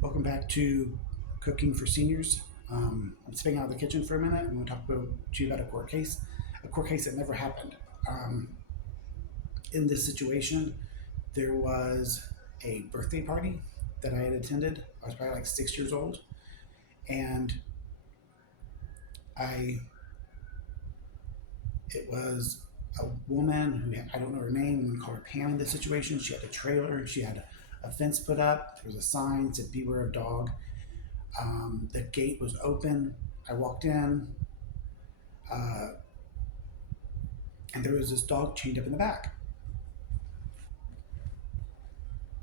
Welcome back to Cooking for Seniors. I'm stepping out of the kitchen for a minute. I'm going to talk to you about a court case that never happened. Um, in this situation, there was a birthday party that I had attended. I was probably like 6 years old, and I it was a woman who I don't know her name. I'm going to call her Pam in this situation. She had a trailer. She had a fence put up. There was a sign that said "Beware of dog." The gate was open. I walked in, uh, and there was this dog chained up in the back.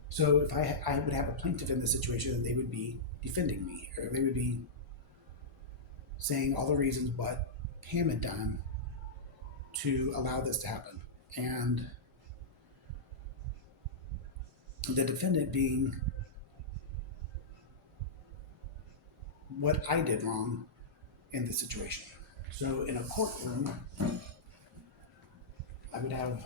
So if I would have a plaintiff in this situation, and they would be defending me, or they would be saying all the reasons what Pam had done to allow this to happen, and the defendant being what I did wrong in this situation. So in a courtroom, I would have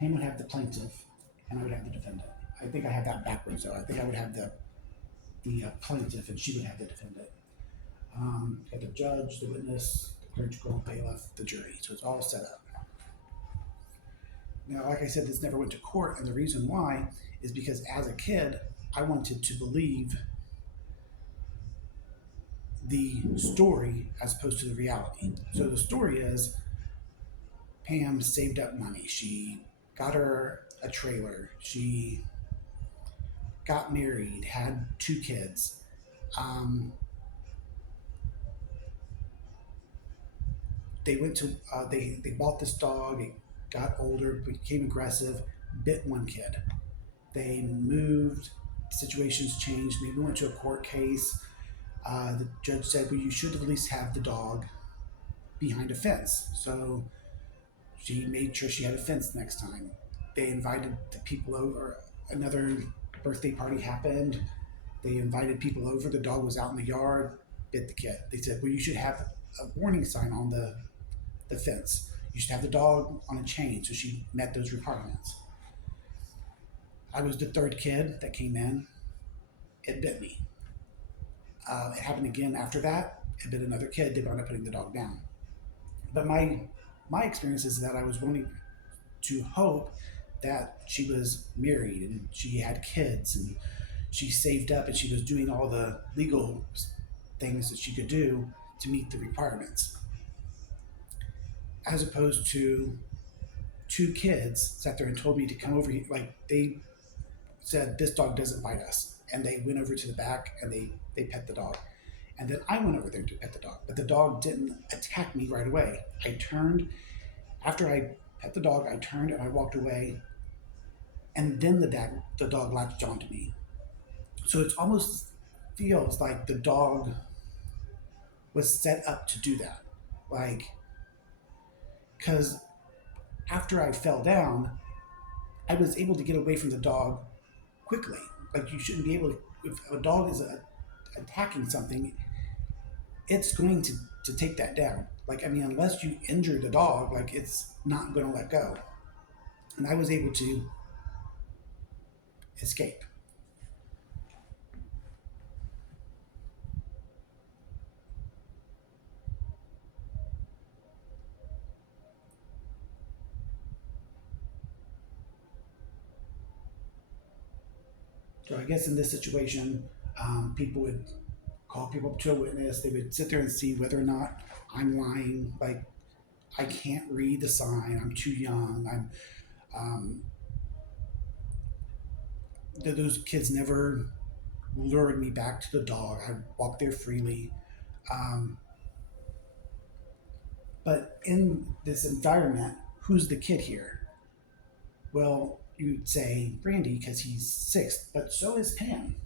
Pam would have the plaintiff, and I would have the defendant. I think I have that backwards though. I think I would have the plaintiff, and she would have the defendant. Got the judge, the witness, the clergyman, bailiff, the jury. So it's all set up. Now, like I said, this never went to court, and the reason why is because as a kid, I wanted to believe the story as opposed to the reality. So the story is Pam saved up money. She got her a trailer. She got married, had two kids. Um, they went to they bought this dog. It got older, became aggressive, bit one kid. They moved. Situations changed. Maybe went to a court case. The judge said, "Well, you should at least have the dog behind a fence." So she made sure she had a fence next time. They invited the people over. Another birthday party happened. They invited people over. The dog was out in the yard, bit the kid. They said, "Well, you should have a warning sign on the fence. You should have the dog on a chain." So she met those requirements. I was the third kid that came in. It bit me. It happened again after that. It bit another kid. They wound up putting the dog down. But my experience is that I was wanting to hope that she was married and she had kids and she saved up and she was doing all the legal things that she could do to meet the requirements, as opposed to two kids sat there and told me to come over here. Like they said, "This dog doesn't bite us," and they went over to the back and they pet the dog. And then I went over there to pet the dog, but the dog didn't attack me right away. I turned after I pet the dog. I turned and I walked away, and then the dog latched onto me. So it almost feels like the dog was set up to do that, like because after I fell down, I was able to get away from the dog quickly. Like you shouldn't be able to. If a dog is attacking something, it's going to take that down. Like I mean, unless you injure the dog, like it's not going to let go. And I was able to escape. So I guess in this situation, people would call people up to a witness. They would sit there and see whether or not I'm lying. Like I can't read the sign. I'm too young. Um, those kids never lured me back to the dog. I walked there freely. Um, but in this environment, who's the kid here? Well, you'd say Brandy because he's six, but so is Pam.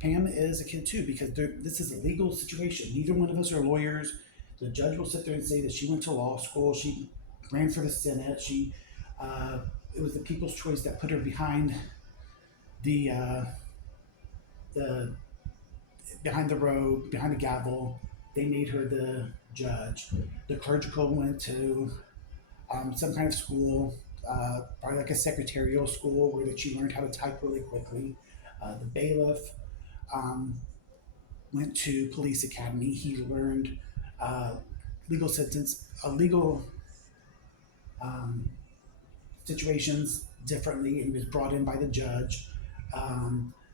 Pam is a kid too because this is a legal situation. Neither one of us are lawyers. The judge will sit there and say that she went to law school. She ran for the Senate. Uh, it was the People's Choice that put her behind the uh, the behind the road, behind the gavel. They made her the judge. The clerical went to some kind of school. probably like a secretarial school where that you learned how to type really quickly. The bailiff um, went to police academy. He learned uh, legal um, situations differently. He was brought in by the judge.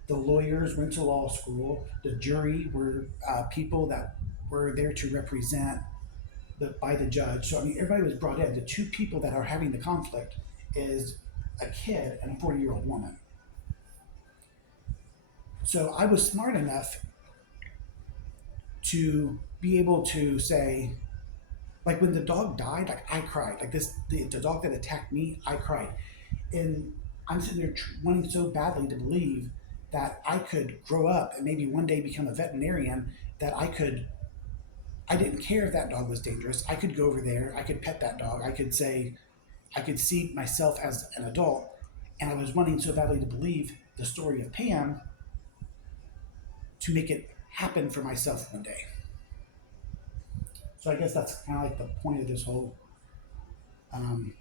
The lawyers went to law school. The jury were people that were there to represent by the judge. So I mean, everybody was brought in. The two people that are having the conflict is a kid and a 40-year-old woman. So I was smart enough to be able to say, like when the dog died, like I cried. Like the dog that attacked me, I cried. And I'm sitting there wanting so badly to believe that I could grow up and maybe one day become a veterinarian. That I didn't care if that dog was dangerous. I could go over there. I could pet that dog. I could say, I could see myself as an adult. And I was wanting so badly to believe the story of Pam to make it happen for myself one day. So I guess that's kind of like the point of this whole um,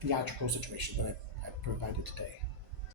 theatrical situation that I provided today.